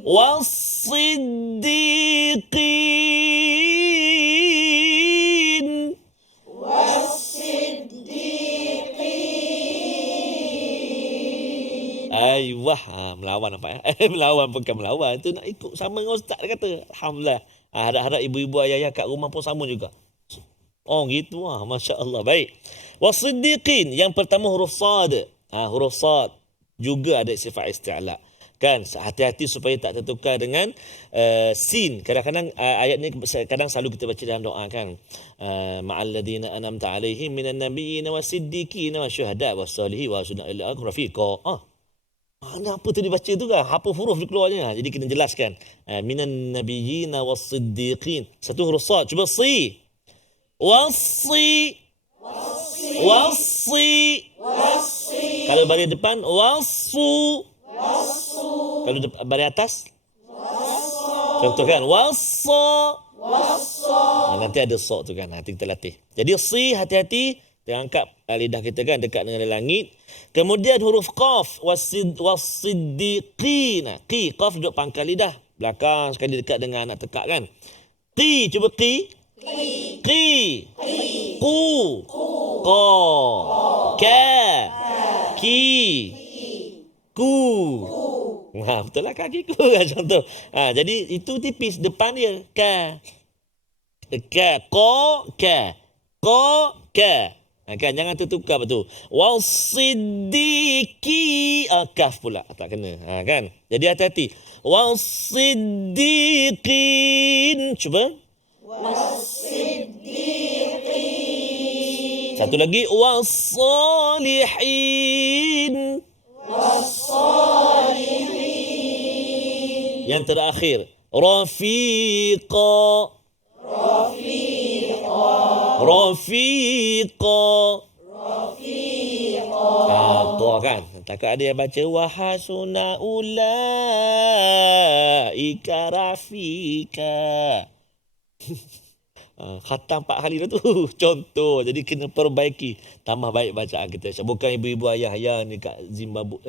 والصديقين Ayuh, melawan nampak ya? Melawan bukan melawan. Itu nak ikut sama dengan ustaz dia kata. Alhamdulillah. Harap-harap ibu-ibu ayah-ayah kat rumah pun sama juga. Oh gitu Masya Allah. Baik. Wasiddiqin. Yang pertama huruf sad. Huruf sad juga ada sifat isti'la. Kan, hati-hati supaya tak tertukar dengan sin. Kadang-kadang ayat ni kadang selalu kita baca dalam doa kan. Ma'alladina anamta alaihim minan nabiyyin wasiddiqin wasyuhada wassalihin wa sunna ila rafiqa. Mana apa tu dibaca tu kan? Apa huruf dia keluarnya? Jadi kena jelaskan. Minan nabiyyin wasiddiqin. Satu huruf sad. Cuba si. Wasi. Kalau baris depan wasu. Kalau baris atas contoh kan wassa. Nanti ada sok tu kan, nanti kita latih. Jadi si, hati-hati terangkat lidah kita kan dekat dengan langit. Kemudian huruf qaf wasiddiqin. Qi, qaf duduk pangkal lidah belakang sekali dekat dengan anak tekak kan. Qi, cuba qi. Qi. Qu. Qa. Ka. Ki. Ku. Betul lah kaki ku kan contoh. Jadi itu tipis depan dia. Ka. Ko. Ka. Ko. Ka. Kan jangan tertukar betul. Wasiddiqi. Kaf pula. Tak kena. Kan. Jadi hati-hati. Wasiddiqin. Cuba. Wasiddiqin. Satu lagi. Wassalihin. Yang terakhir Rafiqa. Tua kan. Takut ada yang baca wahasuna ulaika rafiqa. Khatam 4 kali dah tu. Contoh. Jadi kena perbaiki. Tambah baik bacaan kita. Bukan ibu-ibu ayah ni kat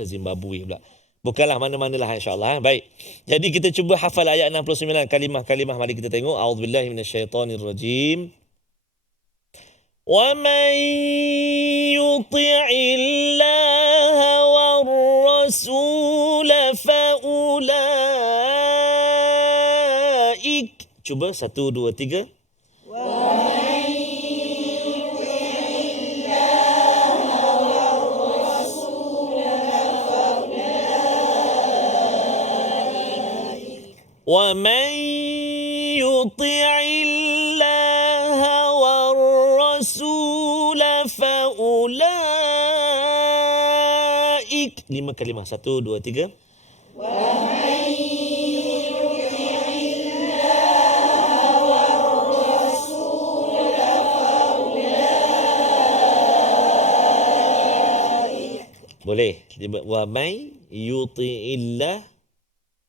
Zimbabwe pula. Bukanlah mana-manalah insyaAllah. Baik. Jadi kita cuba hafal ayat 69. Kalimah-kalimah. Mari kita tengok. A'udzubillahi minasyaitanirrajim. وَمَنْ يُطِعِ اللَّهَ وَالرَّسُولَ فَأُولَئِكَ. Cuba 1, 2, 3. وَمَنْ يُطِعِ اللَّهَ وَالرَّسُولَ فَأُولَئِكَ. 5 kalimah. 1, 2, 3. Boleh. Wa may yuti'illah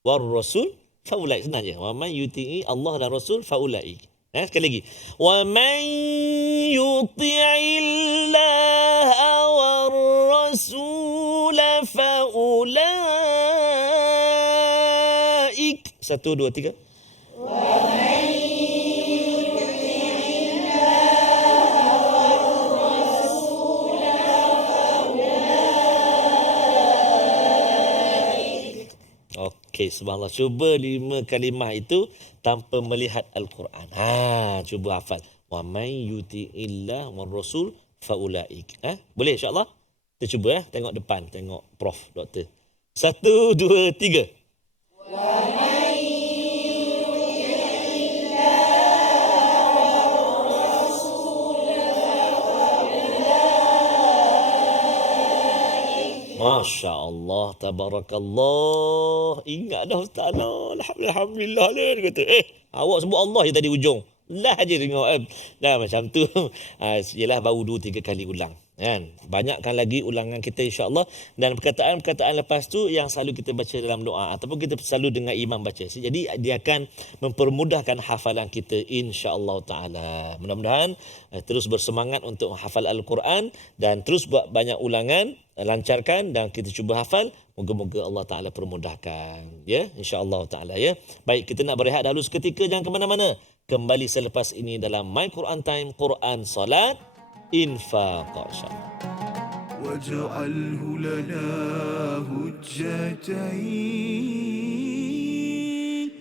war rasul faulai. Senang je. Wa may yuti'i Allah dan Rasul faulai. Sekali lagi. Wa may yuti'illah war 1, 2, 3. Okey, subhanallah. Cuba 5 kalimah itu tanpa melihat Al-Quran. Cuba hafal. Wa may yuti'illah war rasul faulaik. Boleh insya-Allah? Kita cuba tengok depan, tengok Prof, Doktor. 1, 2, 3. Masya Allah, tabarakallah. Ingat dah Ustaz lah. Alhamdulillah lah. Dia kata, awak sebut Allah je tadi ujung. Lah je tengok. Dah macam tu. Yelah baru 2-3 kali ulang. Kan? Banyakkan lagi ulangan kita insya-Allah, dan perkataan-perkataan lepas tu yang selalu kita baca dalam doa ataupun kita selalu dengar imam baca. Jadi dia akan mempermudahkan hafalan kita insya-Allah taala. Mudah-mudahan terus bersemangat untuk hafal Al-Quran dan terus buat banyak ulangan, lancarkan dan kita cuba hafal. Moga-moga Allah taala permudahkan, ya, insya-Allah taala, ya. Baik, kita nak berehat dahulu seketika, jangan ke mana-mana. Kembali selepas ini dalam My Quran Time, Quran Salat Infaq. واجعله لنا هجتين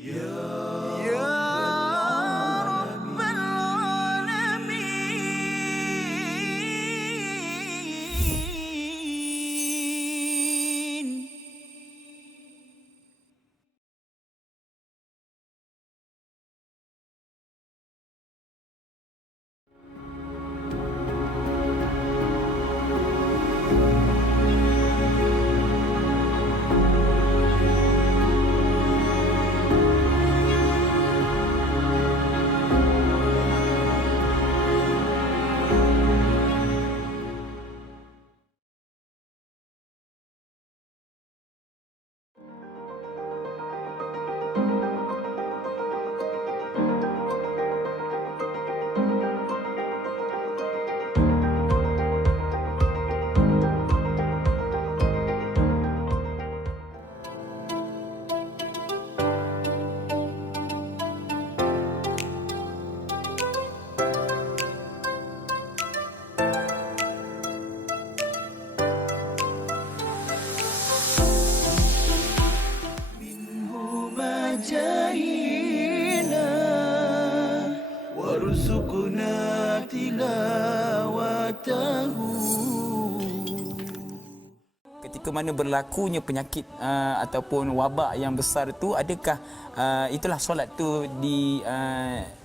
يا رب العالمين. جاهنا وارزقنا تلاوته. Ketika mana berlakunya penyakit ataupun wabak yang besar itu, adakah itulah solat tu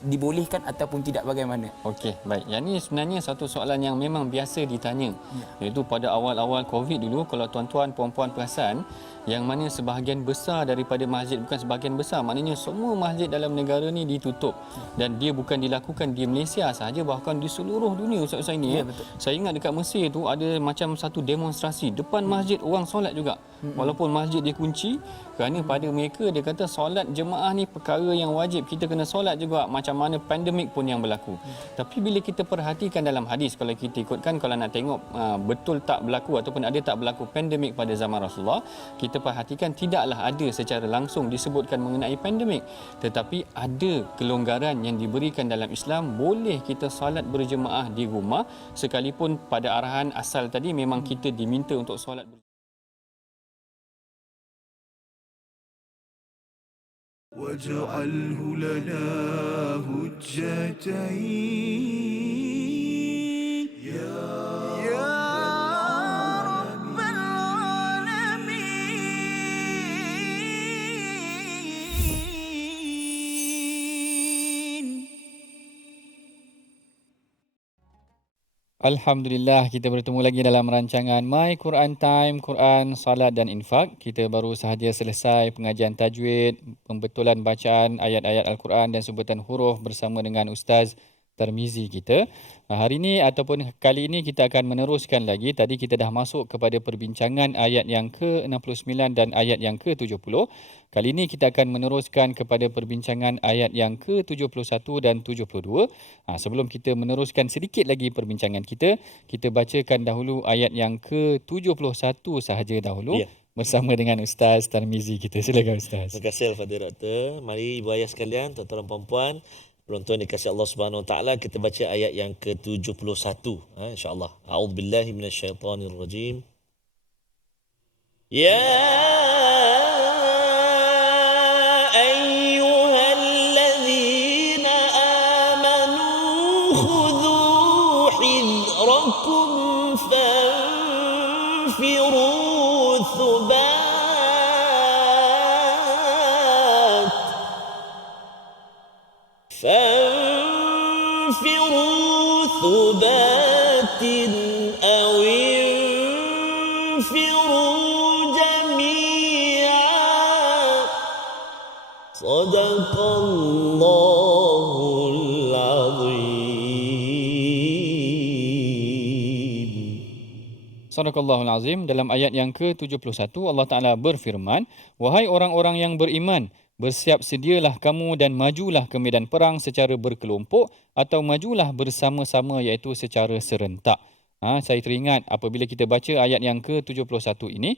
dibolehkan ataupun tidak, bagaimana? Okey, baik. Yang ni sebenarnya satu soalan yang memang biasa ditanya. Iaitu pada awal-awal Covid dulu, kalau tuan-tuan puan-puan perasan, yang mana sebahagian besar daripada masjid, bukan sebahagian besar, maknanya semua masjid dalam negara ni ditutup. Dan dia bukan dilakukan di Malaysia sahaja, bahkan di seluruh dunia Ustaz Husaini. Saya ingat dekat Mesir tu ada macam satu demonstrasi depan masjid, orang solat juga. Walaupun masjid dikunci, kerana pada mereka dia kata solat jemaah ni perkara yang wajib, kita kena solat juga macam mana pandemik pun yang berlaku. Tapi bila kita perhatikan dalam hadis, kalau kita ikutkan, kalau nak tengok betul tak berlaku ataupun ada tak berlaku pandemik pada zaman Rasulullah, kita perhatikan tidaklah ada secara langsung disebutkan mengenai pandemik, tetapi ada kelonggaran yang diberikan dalam Islam. Boleh kita solat berjemaah di rumah, sekalipun pada arahan asal tadi memang kita diminta untuk solat واجعله لنا هجتين يا رب العالمين. Alhamdulillah, kita bertemu lagi dalam rancangan My Quran Time, Quran, Salat dan Infak. Kita baru sahaja selesai pengajian tajwid, pembetulan bacaan ayat-ayat Al-Quran dan sebutan huruf bersama dengan Ustaz Tarmizi kita. Hari ini ataupun kali ini kita akan meneruskan lagi. Tadi kita dah masuk kepada perbincangan ayat yang ke-69 dan ayat yang ke-70. Kali ini kita akan meneruskan kepada perbincangan ayat yang ke-71 dan 72. Sebelum kita meneruskan sedikit lagi perbincangan kita bacakan dahulu ayat yang ke-71 sahaja dahulu. bersama dengan Ustaz Tarmizi kita. Silakan Ustaz. Terima kasih Al-Fadhil Doktor. Mari ibu ayah sekalian, tuan-tuan dan puan-puan, penonton dikasihi Allah Subhanahu Wa Taala, kita baca ayat yang ke-71 insya-Allah. A'udzubillahi minasyaitonirrajim. Ya ayyuhalladzina amanu khudhu hidrakum fanfiru thubat فانفروا ثبات أو انفروا جميعا صدق الله العظيم. Sadaqallahul Azim. Dalam ayat yang ke-71 Allah Ta'ala berfirman, wahai orang-orang yang beriman, bersiap sedialah kamu dan majulah ke medan perang secara berkelompok atau majulah bersama-sama iaitu secara serentak. Saya teringat apabila kita baca ayat yang ke-71 ini,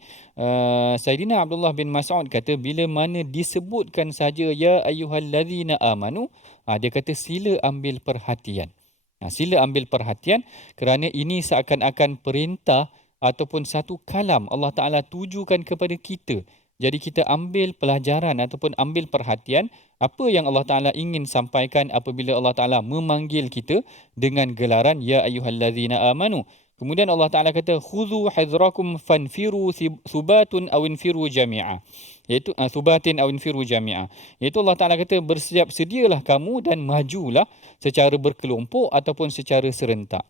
Sayyidina Abdullah bin Mas'ud kata bila mana disebutkan saja ya ayyuhalladzina amanu, dia kata sila ambil perhatian. Sila ambil perhatian kerana ini seakan-akan perintah ataupun satu kalam Allah Ta'ala tujukan kepada kita. Jadi kita ambil pelajaran ataupun ambil perhatian apa yang Allah Ta'ala ingin sampaikan apabila Allah Ta'ala memanggil kita dengan gelaran Ya ayyuhalladzina amanu. Kemudian Allah Ta'ala kata khudhu hidrakum fanfiru thubatun aw infiru jami'a. Iaitu thubatin aw infiru jami'a. Iaitu Allah Ta'ala kata bersiap sedialah kamu dan majulah secara berkelompok ataupun secara serentak.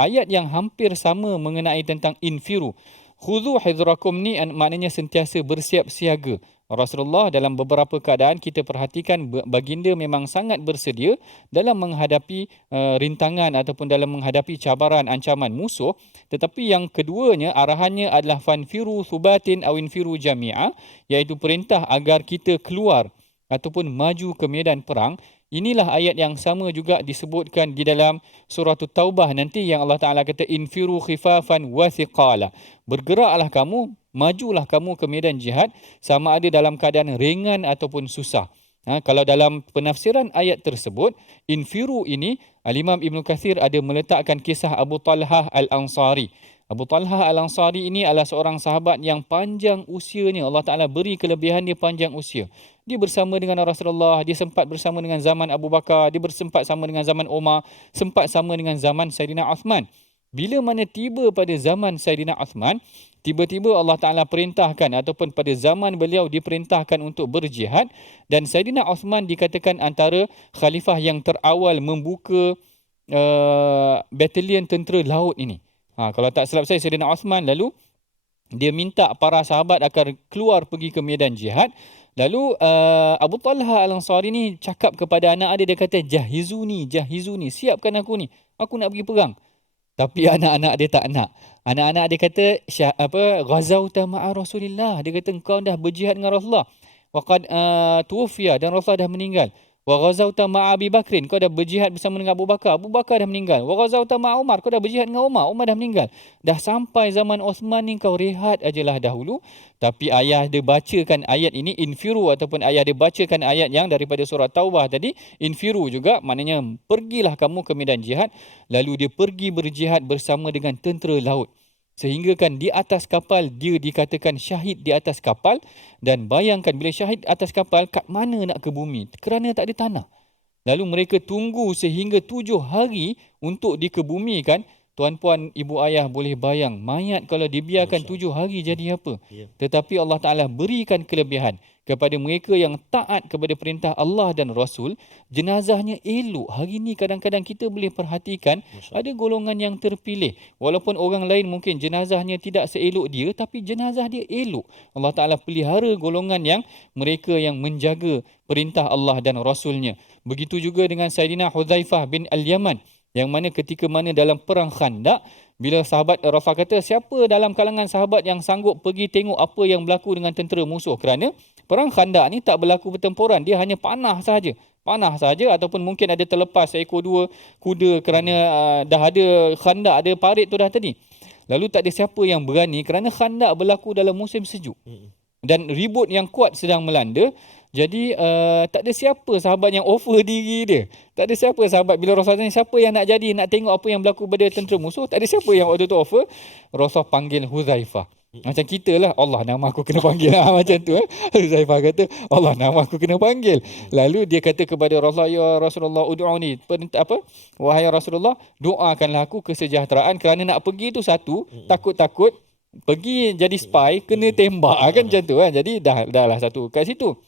Ayat yang hampir sama mengenai tentang infiru. Khudhu hidrakum ni maknanya sentiasa bersiap siaga. Rasulullah dalam beberapa keadaan kita perhatikan baginda memang sangat bersedia dalam menghadapi rintangan ataupun dalam menghadapi cabaran ancaman musuh. Tetapi yang keduanya arahannya adalah fanfiru thubatin aw infiru jami'a, iaitu perintah agar kita keluar ataupun maju ke medan perang. Inilah ayat yang sama juga disebutkan di dalam surah Taubah nanti yang Allah Ta'ala kata infiru khifafan wa thiqala. Bergeraklah kamu, majulah kamu ke medan jihad sama ada dalam keadaan ringan ataupun susah. Kalau dalam penafsiran ayat tersebut, infiru ini Al-Imam Ibn Kathir ada meletakkan kisah Abu Talhah Al-Ansari. Abu Talhah Al-Ansari ini adalah seorang sahabat yang panjang usianya. Allah Ta'ala beri kelebihan dia panjang usia. Dia bersama dengan Rasulullah, dia sempat bersama dengan zaman Abu Bakar, dia bersempat sama dengan zaman Umar, sempat sama dengan zaman Sayyidina Uthman. Bila mana tiba pada zaman Sayyidina Uthman, tiba-tiba Allah Ta'ala perintahkan ataupun pada zaman beliau diperintahkan untuk berjihad dan Sayyidina Uthman dikatakan antara khalifah yang terawal membuka batalion tentera laut ini. Kalau tak silap saya, Sayyidina Uthman lalu dia minta para sahabat agar keluar pergi ke medan jihad. Lalu Abu Talha Al-Ansari ni cakap kepada anak dia, dia kata jahizuni, siapkan aku ni, aku nak pergi perang. Tapi anak-anak dia tak nak. Anak-anak dia kata ghazauta ma'a Rasulillah, dia kata engkau dah berjihad dengan Rasulullah. Waqad tuwfiya, dan Rasulullah dah meninggal. Wa ghazauta ma'a Abi Bakrin, kau dah berjihad bersama dengan Abu Bakar dah meninggal. Wa ghazauta ma'a Umar, kau dah berjihad dengan Umar dah meninggal. Dah sampai zaman Uthman ni kau rehat ajalah dahulu. Tapi ayah dia bacakan ayat ini infiru ataupun ayah dia bacakan ayat yang daripada surah Taubah tadi, infiru juga maknanya pergilah kamu ke medan jihad. Lalu dia pergi berjihad bersama dengan tentera laut. Sehingga kan di atas kapal dia dikatakan syahid di atas kapal. Dan bayangkan bila syahid atas kapal, kat mana nak ke bumi? Kerana tak ada tanah. Lalu mereka tunggu sehingga 7 hari untuk dikebumikan. Tuan-puan, ibu ayah boleh bayang, mayat kalau dibiarkan 7 hari jadi apa? Tetapi Allah Ta'ala berikan kelebihan kepada mereka yang taat kepada perintah Allah dan Rasul, jenazahnya elok. Hari ni kadang-kadang kita boleh perhatikan ada golongan yang terpilih. Walaupun orang lain mungkin jenazahnya tidak seelok dia, tapi jenazah dia elok. Allah Ta'ala pelihara golongan yang mereka yang menjaga perintah Allah dan Rasulnya. Begitu juga dengan Sayyidina Hudzaifah bin Al-Yaman, yang mana ketika mana dalam perang Khandaq, bila sahabat Rafa kata siapa dalam kalangan sahabat yang sanggup pergi tengok apa yang berlaku dengan tentera musuh, kerana perang Khandaq ni tak berlaku pertempuran, dia hanya panah saja ataupun mungkin ada terlepas seekor 2 kuda kerana dah ada khandak, ada parit tu dah tadi. Lalu tak ada siapa yang berani kerana Khandaq berlaku dalam musim sejuk. Dan ribut yang kuat sedang melanda. Jadi tak ada siapa sahabat yang offer diri dia. Tak ada siapa sahabat bila Rasulullah tanya siapa yang nak jadi, nak tengok apa yang berlaku pada tentera musuh. Tak ada siapa yang waktu tu offer. Rasulullah panggil Huzaifah. Macam kita lah, Allah nama aku kena panggil lah, macam tu. Huzaifah kata, Allah nama aku kena panggil. Lalu dia kata kepada Rasulullah, ya Rasulullah ud'uni, wahai Rasulullah, doakanlah aku kesejahteraan kerana nak pergi tu satu, takut-takut pergi jadi spy kena tembak kan, macam tu kan. Jadi dah lah satu kat situ.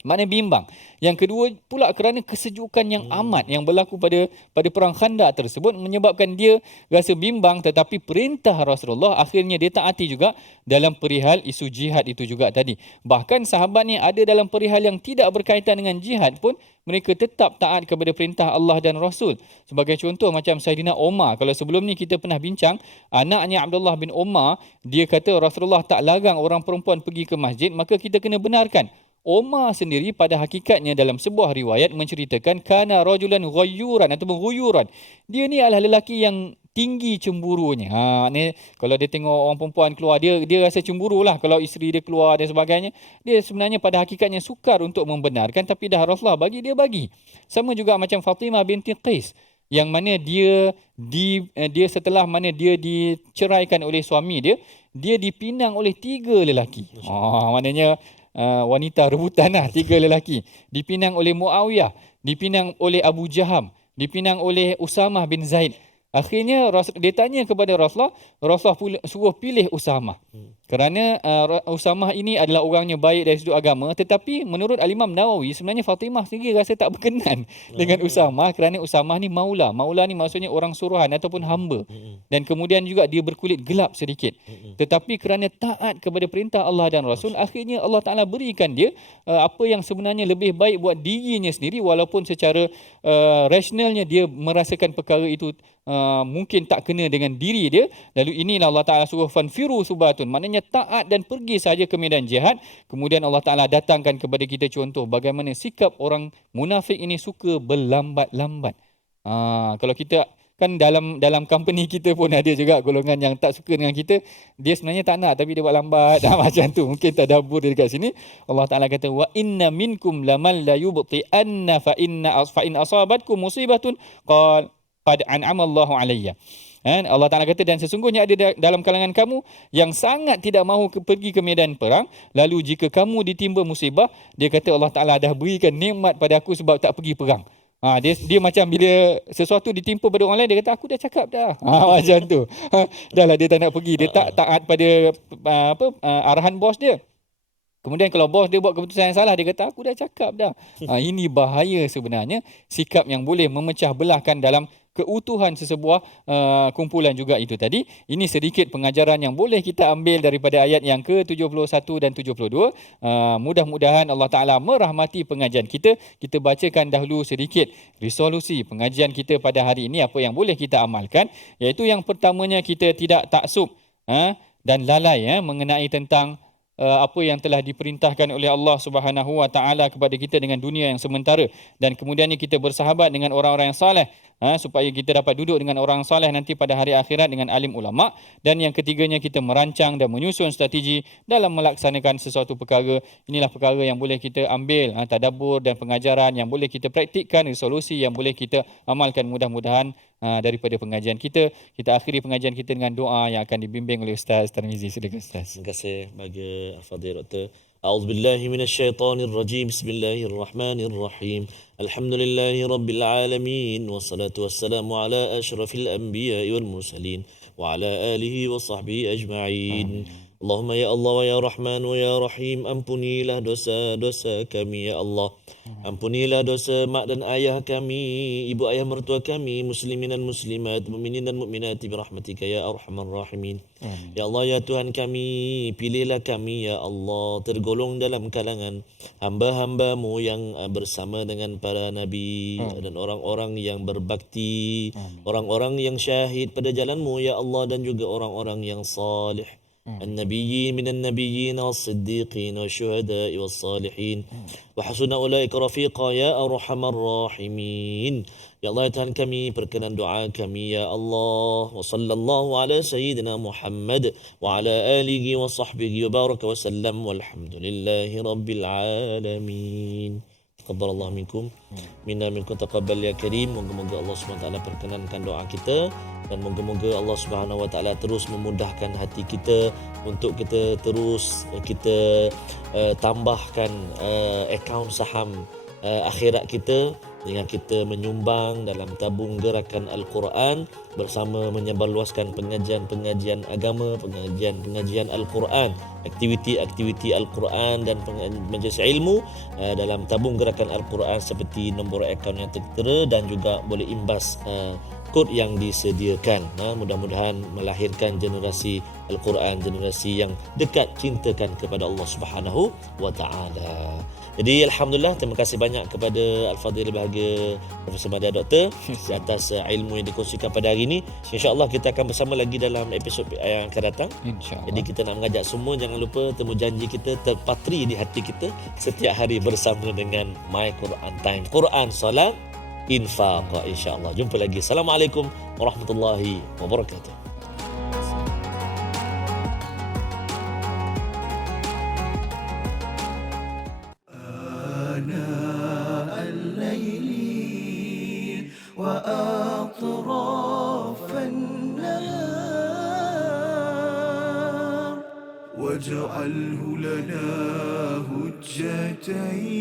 Maknanya bimbang. Yang kedua pula kerana kesejukan yang amat yang berlaku pada perang Khandaq tersebut menyebabkan dia rasa bimbang, tetapi perintah Rasulullah akhirnya dia taati juga dalam perihal isu jihad itu juga tadi. Bahkan sahabat ni ada dalam perihal yang tidak berkaitan dengan jihad pun mereka tetap taat kepada perintah Allah dan Rasul. Sebagai contoh macam Saidina Umar, kalau sebelum ni kita pernah bincang, anaknya Abdullah bin Umar, dia kata Rasulullah tak larang orang perempuan pergi ke masjid, maka kita kena benarkan. Umar sendiri pada hakikatnya dalam sebuah riwayat menceritakan kana rajulan ghayyuran ataupun ghuyuran. Dia ni adalah lelaki yang tinggi cemburunya. Ni kalau dia tengok orang perempuan keluar, dia rasa cemburulah kalau isteri dia keluar dan sebagainya. Dia sebenarnya pada hakikatnya sukar untuk membenarkan, tapi dah Rasulullah bagi, dia bagi. Sama juga macam Fatimah binti Qais, yang mana dia setelah mana dia diceraikan oleh suami dia dipinang oleh 3 lelaki. Maknanya wanita rebutan lah, 3 lelaki. Dipinang oleh Muawiyah, dipinang oleh Abu Jaham, dipinang oleh Usamah bin Zaid. Akhirnya dia tanya kepada Rasulullah suruh pilih Usamah. Kerana Usamah ini adalah orangnya baik dari sudut agama, tetapi menurut Al-Imam Nawawi sebenarnya Fatimah sendiri rasa tak berkenan dengan Usamah kerana Usamah ni maula. Maula ni maksudnya orang suruhan ataupun hamba. Dan kemudian juga dia berkulit gelap sedikit. Tetapi kerana taat kepada perintah Allah dan Rasul, akhirnya Allah Ta'ala berikan dia apa yang sebenarnya lebih baik buat dirinya sendiri, walaupun secara rasionalnya dia merasakan perkara itu mungkin tak kena dengan diri dia. Lalu inilah Allah Ta'ala suruh fanfiru subatun, maknanya taat dan pergi saja ke medan jihad. Kemudian Allah Ta'ala datangkan kepada kita contoh bagaimana sikap orang munafik ini suka berlambat-lambat. Kalau kita kan dalam company kita pun ada juga golongan yang tak suka dengan kita. Dia sebenarnya tak nak tapi dia buat lambat. Macam tu. Mungkin tadabbur dekat sini. Allah Ta'ala kata wa inna minkum laman la yubti anna fa in asabatkum musibatun qad an'ama Allahu alayya. Allah Ta'ala kata, dan sesungguhnya ada dalam kalangan kamu yang sangat tidak mahu pergi ke medan perang, lalu jika kamu ditimba musibah, dia kata Allah Ta'ala dah berikan nikmat pada aku sebab tak pergi perang. Dia macam bila sesuatu ditimpa pada orang lain, dia kata aku dah cakap dah. Macam tu. Dah lah dia tak nak pergi. Dia tak taat pada arahan bos dia. Kemudian kalau bos dia buat keputusan yang salah, dia kata aku dah cakap dah. Ini bahaya sebenarnya, sikap yang boleh memecah belahkan dalam keutuhan sesebuah kumpulan juga itu tadi. Ini sedikit pengajaran yang boleh kita ambil daripada ayat yang ke-71 dan 72. Mudah-mudahan Allah Ta'ala merahmati pengajian kita. Kita bacakan dahulu sedikit resolusi pengajian kita pada hari ini, apa yang boleh kita amalkan. Iaitu yang pertamanya, kita tidak taksub dan lalai mengenai tentang apa yang telah diperintahkan oleh Allah Subhanahu Wa Taala kepada kita dengan dunia yang sementara, dan kemudiannya kita bersahabat dengan orang-orang yang saleh supaya kita dapat duduk dengan orang saleh nanti pada hari akhirat dengan alim ulama. Dan yang ketiganya, kita merancang dan menyusun strategi dalam melaksanakan sesuatu perkara. Inilah perkara yang boleh kita ambil tadabbur dan pengajaran yang boleh kita praktikkan, resolusi yang boleh kita amalkan. Mudah-mudahan daripada pengajian kita akhiri pengajian kita dengan doa yang akan dibimbing oleh Ustaz Tarmizi. Silakan Ustaz. Terima kasih bagi Al-Fadhil Dr. A'udzubillahi minasyaitonirrajim. Bismillahirrahmanirrahim. Alhamdulillahi rabbil alamin, wassalatu wassalamu ala asyrafil anbiya'i wal mursalin wa ala alihi wa sahbihi ajma'in. Allahumma ya Allah wa ya Rahman wa ya Rahim, ampunilah dosa-dosa kami ya Allah. Ampunilah dosa mak dan ayah kami, ibu ayah mertua kami, muslimin dan muslimat, mukminin dan mukminat birahmatika ya arhamar rahimin. Ya Allah ya Tuhan kami, pilihlah kami ya Allah tergolong dalam kalangan hamba-hambamu yang bersama dengan para nabi dan orang-orang yang berbakti, orang-orang yang syahid pada jalanmu ya Allah, dan juga orang-orang yang salih. النبيين من النبيين والصديقين والشهداء والصالحين وحسن أولئك رفيقا يا أرحم الراحمين. Ya Allah ya Tuhan kami, perkenan doa kami ya Allah. Wa sallallahu ala sayyidina Muhammad wa ala alihi wa sahbihi wa baraka wa sallam walhamdulillahi rabbil alamin. Taqabbalallahu minkum minna minkum taqabbal ya karim. Moga-moga Allah SWT perkenankan doa kita dan moga-moga Allah SWT terus memudahkan hati kita untuk kita terus tambahkan akaun saham akhirat kita dengan kita menyumbang dalam tabung gerakan Al-Quran bersama menyebarluaskan pengajian-pengajian agama, pengajian-pengajian Al-Quran, aktiviti-aktiviti Al-Quran dan majlis ilmu dalam tabung gerakan Al-Quran seperti nombor akaun yang tertera dan juga boleh imbas kod yang disediakan. Mudah-mudahan melahirkan generasi Al-Quran, generasi yang dekat cintakan kepada Allah Subhanahu wa taala. Jadi alhamdulillah, terima kasih banyak kepada Al-Fadhil Bahagia Profesor Madya Doktor atas ilmu yang dikongsikan pada hari ini. InsyaAllah kita akan bersama lagi dalam episod yang akan datang. InsyaAllah. Jadi kita nak mengajak semua, jangan lupa temu janji kita terpatri di hati kita setiap hari bersama dengan My Quran Time. Quran, salat, infaq, insyaAllah. Jumpa lagi. Assalamualaikum warahmatullahi wabarakatuh. وأطراف النهار واجعله لنا هجتين